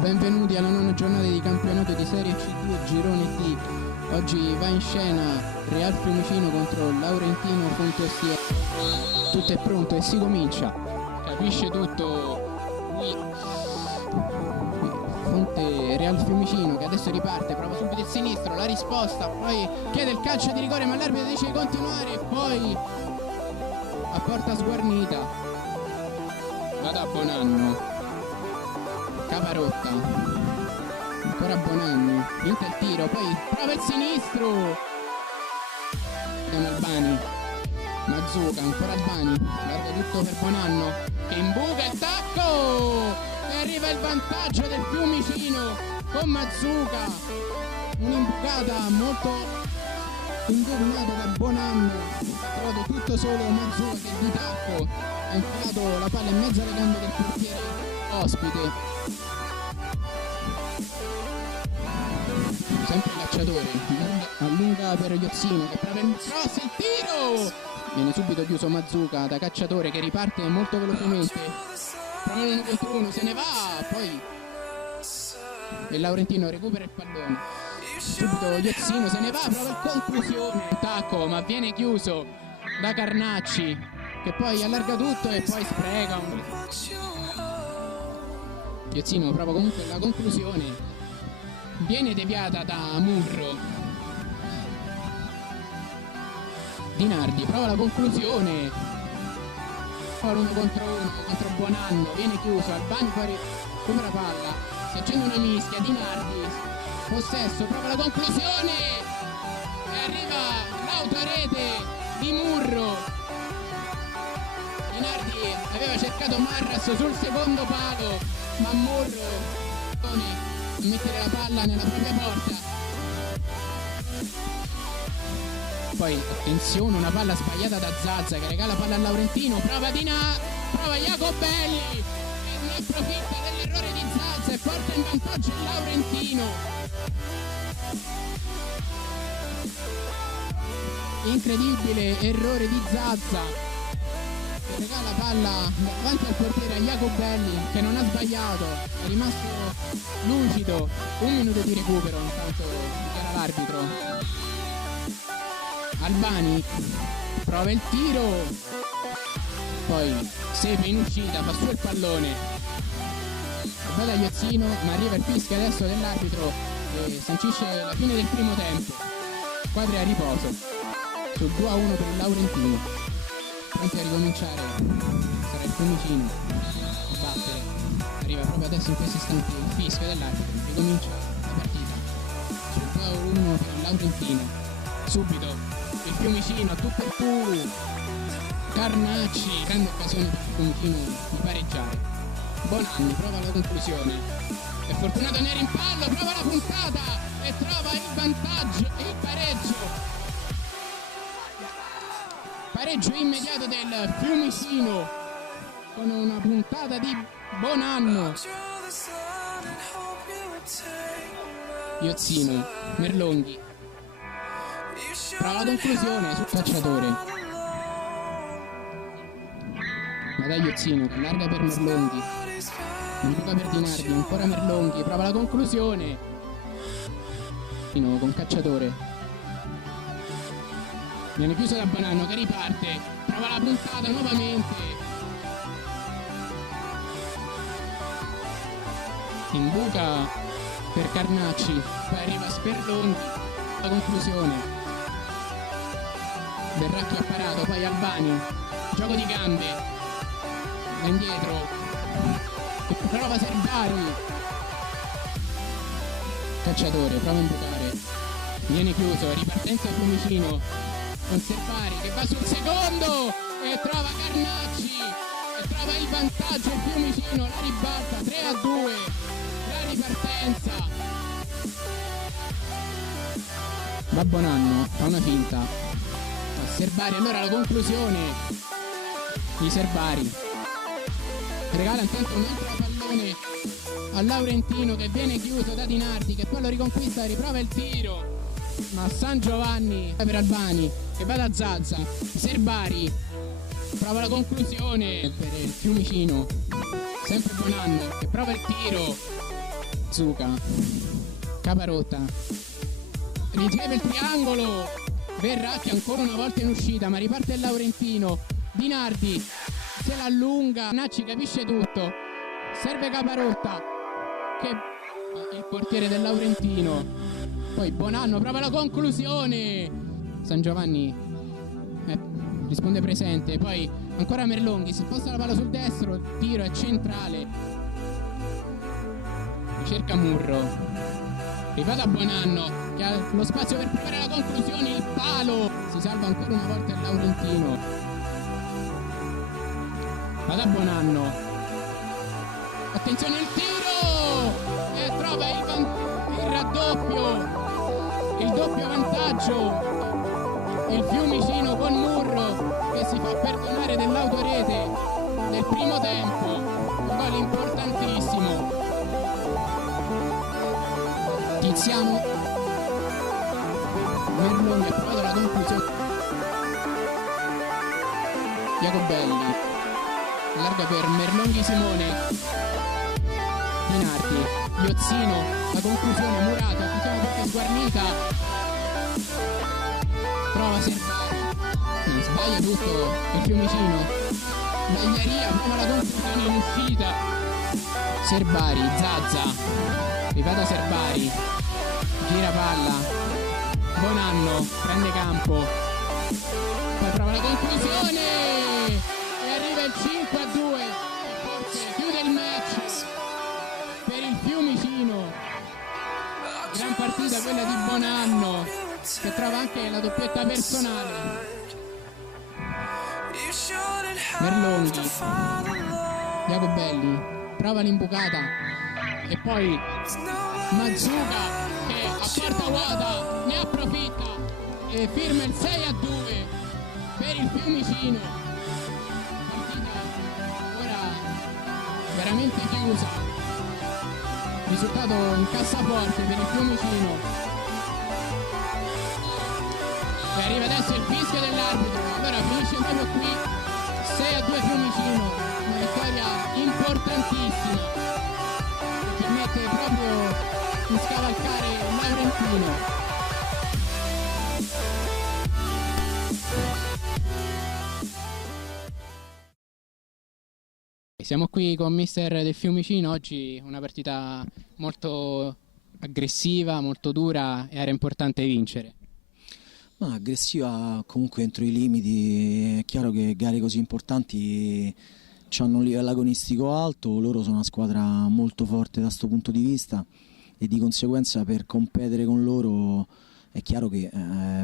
Benvenuti alla nona giornata di campionato di Serie C2 Girone D. Oggi va in scena Real Fiumicino contro Laurentino Fonte Ostia. Tutto è pronto e si comincia. Capisce tutto Fonte Real Fiumicino, che adesso riparte, prova subito il sinistro, la risposta, poi chiede il calcio di rigore ma l'arbitro dice di continuare e poi a porta sguarnita va da Bonanno. Cavarotta, ancora Bonanni, vinta il tiro, poi prova il sinistro, Albani, Mazzuca, ancora Albani, guarda tutto per Bonanno, che imbuca il tacco e arriva il vantaggio del Fiumicino con Mazzuca, un'imbucata molto indovinata da Bonanno, ha trovato tutto solo Mazzuca che di tacco ha infilato la palla in mezzo alle gambe del portiere ospite. Sempre il cacciatore, allunga per Iozzino che prova il cross, il tiro! Viene subito chiuso Mazzuca da cacciatore che riparte molto velocemente. Prova uno contro uno, se ne va, poi il Laurentino recupera il pallone. Subito Iozzino se ne va, prova il conclusione. Attacco, ma viene chiuso da Carnacci che poi allarga tutto e poi spreca. Iozzino prova comunque la conclusione. Viene deviata da Murro. Dinardi prova la conclusione. Ora uno contro Bonanno. Viene chiuso. Albani poi recupera palla. Si accende una mischia. Dinardi. Possesso. Prova la conclusione. E arriva l'autorete di Murro. Dinardi aveva cercato Marras sul secondo palo, ma Murro mettere la palla nella propria porta. Poi attenzione, una palla sbagliata da Zazza che regala palla a Laurentino, prova Jacobelli e ne approfitta dell'errore di Zazza e porta in vantaggio il Laurentino. Incredibile errore di Zazza che regala palla davanti al portiere a Jacobelli che non ha sbagliato, è rimasto lucido. 1 minuto di recupero intanto dichiara l'arbitro. Albani prova il tiro, poi Sepe in uscita, fa su il pallone, bella Iozzino, ma arriva il fischio adesso dell'arbitro che sancisce la fine del primo tempo. Squadre a riposo sul 2-1 per il Laurentino. Pronti a ricominciare sarà il Fiumicino a battere. Arriva proprio adesso in questo istante il fischio dell'arbitro, ricomincia la partita sul 2-1 per il Laurentino. Subito il Fiumicino a tutto il tu, Carnacci, grande occasione per il Fiumicino di pareggiare. Bonanni prova la conclusione, è fortunato Neri in pallo, prova la puntata e trova il vantaggio e il pareggio. Pareggio immediato del Fiumicino con una puntata di Bonanno. Iozzino, Merlonghi prova la conclusione sul cacciatore, ma da Iozzino che larga per Merlonghi, Luca per Dinardi, ancora Merlonghi, prova la conclusione con cacciatore. Viene chiuso da Bonanno che riparte, prova la puntata nuovamente. Imbuca per Carnacci, poi arriva Sperlonghi, la conclusione. Berracchi ha parato, poi Albani, gioco di gambe, va indietro, e prova Serbari. Cacciatore, prova a imbucare, viene chiuso, ripartenza Fiumicino. Con Serbari che va sul secondo e trova Carnacci e trova il vantaggio il Fiumicino, la ribalta 3-2, la ripartenza. Va Bonanno, fa una finta a Serbari, allora la conclusione di Serbari regala intanto un altro pallone a Laurentino che viene chiuso da Di Nardi, che poi lo riconquista e riprova il tiro, ma San Giovanni per Albani che va da Zazza. Serbari prova la conclusione per il Fiumicino, sempre Bonanno che prova il tiro, Zucca, Caparotta riceve il triangolo, Verratti ancora una volta in uscita ma riparte il Laurentino, Di Nardi se l'allunga, Nacci capisce tutto, serve Caparotta che il portiere del Laurentino, poi Bonanno prova la conclusione, San Giovanni risponde presente, poi ancora Merlonghi, si sposta la palla sul destro, il tiro è centrale, cerca Murro, ripete Bonanno che ha lo spazio per provare la conclusione, il palo, si salva ancora una volta il Laurentino, va da Bonanno, attenzione il tiro e trova il raddoppio, il doppio vantaggio, il Fiumicino con Murro che si fa perdonare dell'autorete del primo tempo, un gol importantissimo. Tiziano, Merlonghi ha provato la conclusione, Jacobelli allarga per Merlonghi Simone, Di Nardi, Iozzino, la conclusione, Murato, attenzione perché sguarnita, prova Serbari, sbaglia tutto il Fiumicino, Bagliaria prova la conclusione in uscita, Serbari, Zazza, ripete Serbari, gira palla, Bonanno prende campo, poi prova la conclusione e arriva il 5-2, forse chiude il match per il Fiumicino, gran partita quella di Bonanno che trova anche la doppietta personale, Merlonghi, Jacobelli prova l'imbucata e poi Mazzuca che a porta vuota ne approfitta e firma il 6-2 per il Fiumicino, partita ora veramente chiusa, risultato in cassaforte per il Fiumicino e arriva adesso il fischio dell'arbitro, allora finisce proprio qui, 6-2 Fiumicino, una vittoria importantissima che permette proprio di scavalcare il Laurentino. Siamo qui con mister del Fiumicino, oggi una partita molto aggressiva, molto dura e era importante vincere. Ma aggressiva comunque entro i limiti, è chiaro che gare così importanti hanno un livello agonistico alto, loro sono una squadra molto forte da questo punto di vista e di conseguenza per competere con loro è chiaro che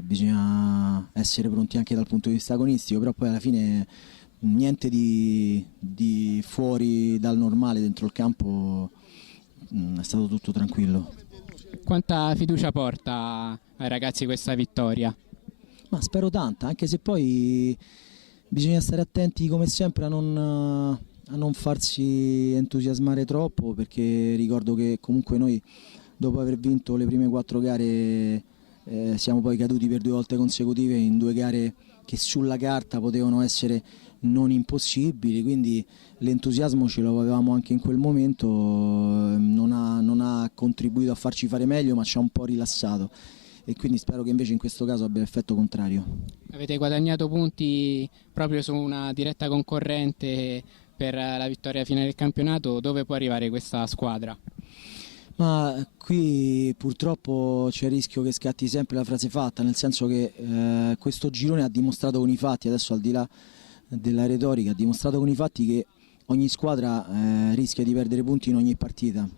bisogna essere pronti anche dal punto di vista agonistico, però poi alla fine niente di fuori dal normale dentro il campo, è stato tutto tranquillo. Quanta fiducia porta ai ragazzi questa vittoria? Ma spero tanta, anche se poi bisogna stare attenti come sempre a non farsi entusiasmare troppo, perché ricordo che comunque noi dopo aver vinto le prime 4 gare siamo poi caduti per 2 volte consecutive in 2 gare che sulla carta potevano essere non impossibili, quindi l'entusiasmo ce lo avevamo anche in quel momento, non ha contribuito a farci fare meglio ma ci ha un po' rilassato e quindi spero che invece in questo caso abbia l'effetto contrario. Avete guadagnato punti proprio su una diretta concorrente per la vittoria finale del campionato, dove può arrivare questa squadra? Ma qui purtroppo c'è il rischio che scatti sempre la frase fatta, nel senso che questo girone ha dimostrato con i fatti, adesso al di là della retorica, ha dimostrato con i fatti che ogni squadra rischia di perdere punti in ogni partita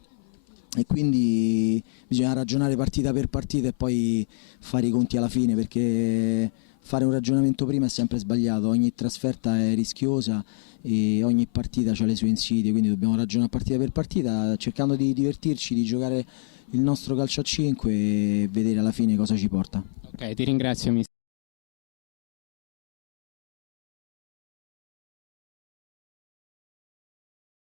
e quindi bisogna ragionare partita per partita e poi fare i conti alla fine, perché fare un ragionamento prima è sempre sbagliato, ogni trasferta è rischiosa e ogni partita ha le sue insidie, quindi dobbiamo ragionare partita per partita cercando di divertirci, di giocare il nostro calcio a 5 e vedere alla fine cosa ci porta. Ok, ti ringrazio mister.